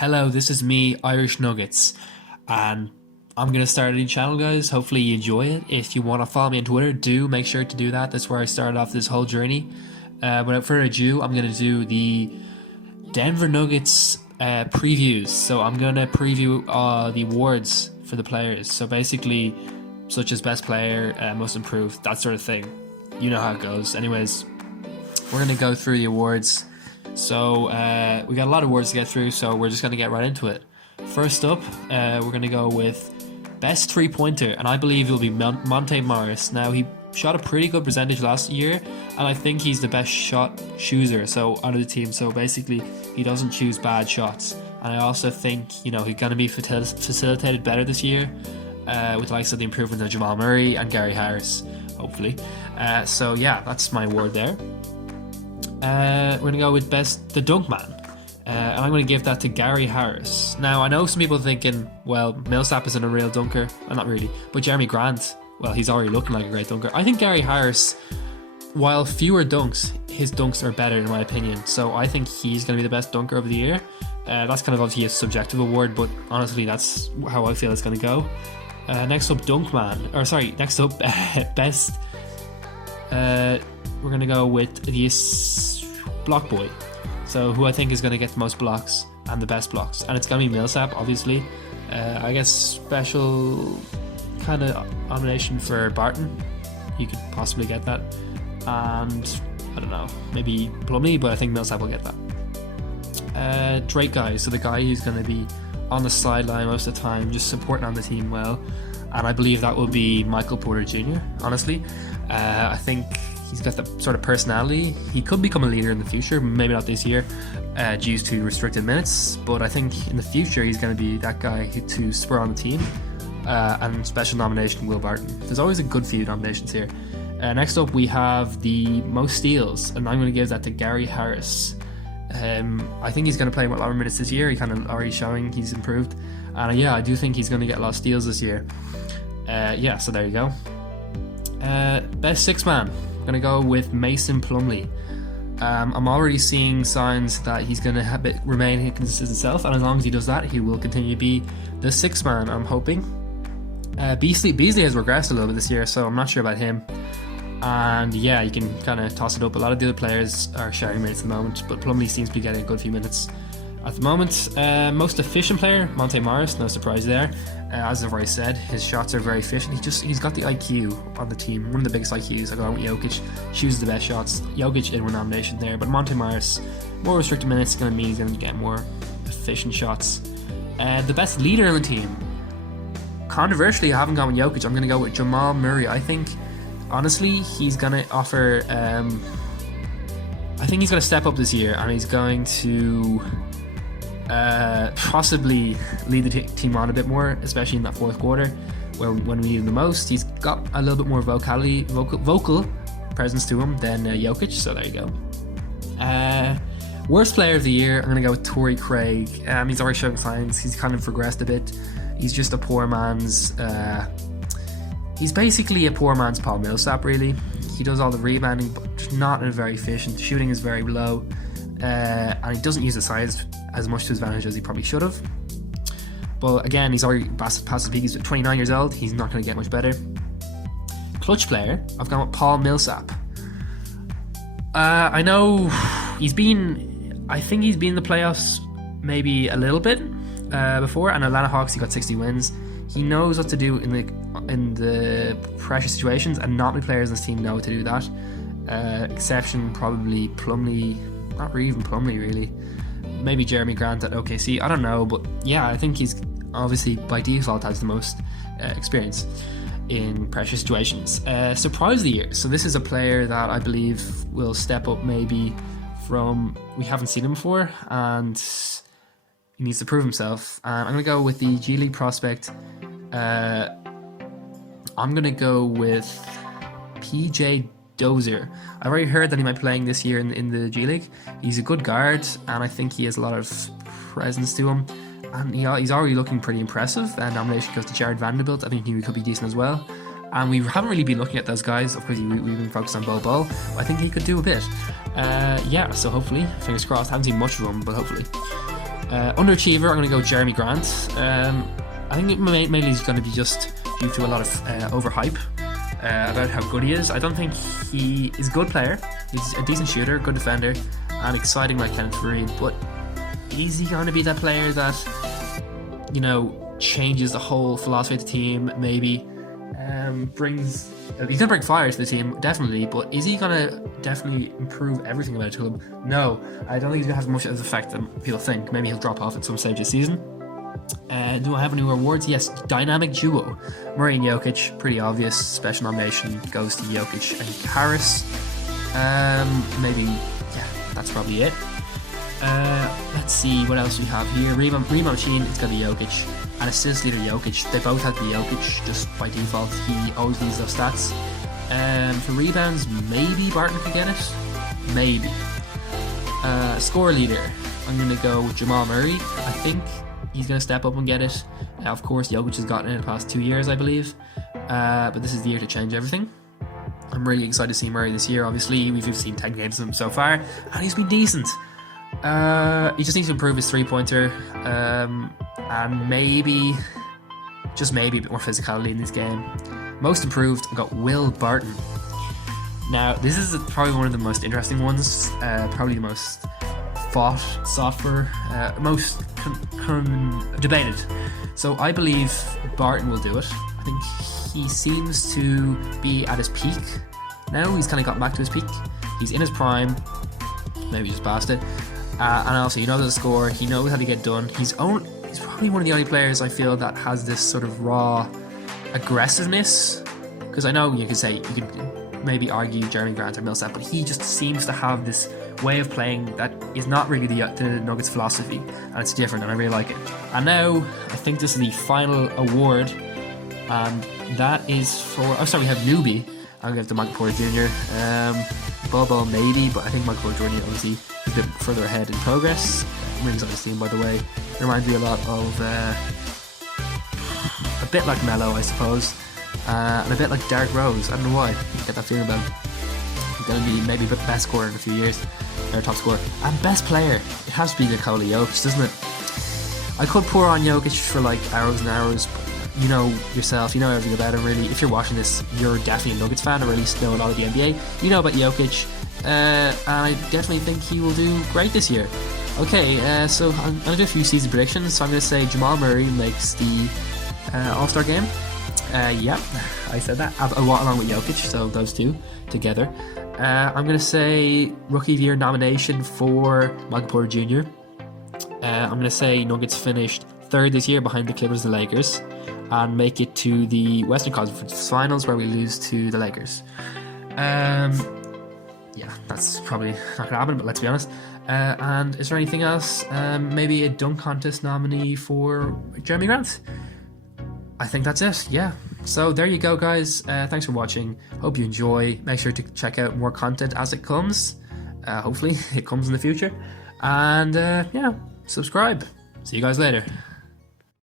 Hello, this is me, Irish Nuggets, and I'm gonna start a new channel, guys. Hopefully, you enjoy it. If you want to follow me on Twitter, do make sure to do that. That's where I started off this whole journey. Without further ado, I'm gonna do the Denver Nuggets previews. So I'm gonna preview the awards for the players. So basically, such as best player, most improved, that sort of thing. You know how it goes. Anyways, we're gonna go through the awards. So we got a lot of awards to get through, so we're just going to get right into it. First up, we're going to go with best three-pointer, and I believe it'll be Monte Morris. Now, he shot a pretty good percentage last year, and I think he's the best shot chooser out of the team. So basically, he doesn't choose bad shots. And I also think, he's going to be facilitated better this year with the likes of the improvement of Jamal Murray and Gary Harris, hopefully. So yeah, that's my award there. We're going to go with the dunk man, and I'm going to give that to Gary Harris. Now, I know some people are thinking, well, Millsap isn't a real dunker. Well, not really, but Jeremy Grant, well, he's already looking like a great dunker. I think Gary Harris, while fewer dunks, his dunks are better in my opinion, so I think he's going to be the best dunker of the year. That's kind of obviously a subjective award, but honestly, that's how I feel it's going to go. Next up, best. We're going to go with the block boy. So who I think is going to get the most blocks and the best blocks. And it's going to be Millsap, obviously. I guess special kind of nomination for Barton. You could possibly get that. And I don't know, maybe Plumlee, but I think Millsap will get that. Drake guy, so the guy who's going to be on the sideline most of the time, just supporting on the team well. And I believe that will be Michael Porter Jr., honestly. I think he's got the sort of personality. He could become a leader in the future, maybe not this year, due to restricted minutes. But I think in the future, he's going to be that guy to spur on the team. And special nomination, Will Barton. There's always a good few nominations here. Next up, we have the most steals, and I'm going to give that to Gary Harris. I think he's going to play a lot more minutes this year. He kind of already showing he's improved. And yeah, I do think he's going to get a lot of steals this year. Yeah, so there you go. Best six man, I'm going to go with Mason Plumlee. I'm already seeing signs that he's going to remain his consistent self, and as long as he does that, he will continue to be the six man, I'm hoping. Beasley has regressed a little bit this year, so I'm not sure about him. And yeah, you can kind of toss it up. A lot of the other players are sharing minutes at the moment, but Plumlee seems to be getting a good few minutes at the moment. Most efficient player, Monte Morris, no surprise there. As I've already said, his shots are very efficient. He's got the IQ on the team, one of the biggest IQs. I go with Jokic, chooses the best shots. Jokic in one nomination there, but Monte Morris, more restricted minutes, going to mean he's going to get more efficient shots. The best leader on the team, controversially, I haven't gone with Jokic. I'm going to go with Jamal Murray. I think, honestly, he's going to offer. I think he's going to step up this year, and he's going to possibly lead the team on a bit more, especially in that fourth quarter, when we need him the most. He's got a little bit more vocal presence to him than Jokic, so there you go. Worst player of the year, I'm going to go with Torrey Craig. He's already showing signs. He's kind of regressed a bit. He's just a poor man's... he's basically a poor man's Paul Millsap, really. He does all the rebounding, but not very efficient. The shooting is very low. And he doesn't use the size as much to his advantage as he probably should have. But again, he's already past his peak. He's 29 years old. He's not going to get much better. Clutch player, I've gone with Paul Millsap. I know I think he's been in the playoffs maybe a little bit before, and Atlanta Hawks, he got 60 wins. He knows what to do in the pressure situations, and not many players on this team know how to do that. Exception probably Plumlee, not even Plumlee really. Maybe Jeremy Grant at OKC, I don't know, but yeah, I think he's obviously by default has the most experience in pressure situations. Surprise of the year, so this is a player that I believe will step up maybe from, we haven't seen him before, and he needs to prove himself. And I'm going to go with the G League prospect. I'm going to go with PJ Dozier. I've already heard that he might be playing this year in the G League. He's a good guard, and I think he has a lot of presence to him. And he's already looking pretty impressive. And nomination goes to Jared Vanderbilt. I think he could be decent as well. And we haven't really been looking at those guys. Of course, we've been focused on Bol. I think he could do a bit. Yeah, so hopefully, fingers crossed. I haven't seen much of him, but hopefully. Underachiever, I'm going to go Jeremy Grant. I think mainly he's going to be just due to a lot of overhype about how good he is. I don't think he is a good player. He's a decent shooter, good defender, and exciting like Kenneth Faried. But is he going to be that player that, you know, changes the whole philosophy of the team? Maybe he's going to bring fire to the team, definitely. But is he going to definitely improve everything about it to him? No, I don't think he's going to have as much of an effect than people think. Maybe he'll drop off at some stage this season. Do I have any awards? Yes, dynamic duo. Murray and Jokic, pretty obvious. Special nomination goes to Jokic and Harris. Maybe, yeah, that's probably it. Let's see what else we have here. Rebound machine, it's going to be Jokic. And assist leader Jokic. They both have to be Jokic just by default. He always needs those stats. For rebounds, maybe Barton could get it. Maybe. Score leader, I'm going to go Jamal Murray. I think he's going to step up and get it. Of course, Jokic has gotten it in the past 2 years, I believe. But this is the year to change everything. I'm really excited to see Murray this year. Obviously, we've seen 10 games of him so far, and he's been decent. He just needs to improve his three-pointer, and maybe, just maybe, a bit more physicality in this game. Most improved, I got Will Barton. Now, this is probably one of the most interesting ones, probably the most fought, softer, most debated. So I believe Barton will do it. I think he seems to be at his peak now. He's kind of got back to his peak. He's in his prime, maybe just past it. And also, he knows how to score. He knows how to get done. He's probably one of the only players I feel that has this sort of raw aggressiveness. Because I know you could maybe argue Jeremy Grant or Millsap, but he just seems to have this way of playing that is not really the Nuggets philosophy, and it's different, and I really like it. And now I think this is the final award, and that is for we have newbie. I'm going to give it to Michael Porter Jr. Bobo maybe, but I think Michael Porter Jr. obviously is a bit further ahead in progress. I'm really excited to see him, by the way. It reminds me a lot of a bit like Melo, I suppose, and a bit like Derrick Rose. I don't know why. I get that feeling about him. He's going to be maybe the best scorer in a few years, or top scorer. And best player, it has to be Nikola Jokic, doesn't it? I could pour on Jokic for like hours and hours, but you know yourself, you know everything about him really. If you're watching this, you're definitely a Nuggets fan, or at least know a lot of the NBA. You know about Jokic, and I definitely think he will do great this year. Okay, so I'm going to do a few season predictions. So I'm going to say Jamal Murray makes the All-Star game. Yeah, I said that. Along with Jokic, so those two together. I'm going to say Rookie of the Year nomination for Michael Porter Jr. I'm going to say Nuggets finished third this year behind the Clippers and the Lakers, and make it to the Western Conference Finals where we lose to the Lakers. Yeah, that's probably not going to happen, but let's be honest. And is there anything else? Maybe a dunk contest nominee for Jeremy Grant? I think that's it, yeah. So there you go, guys. Thanks for watching. Hope you enjoy. Make sure to check out more content as it comes. Hopefully it comes in the future. And yeah, subscribe. See you guys later.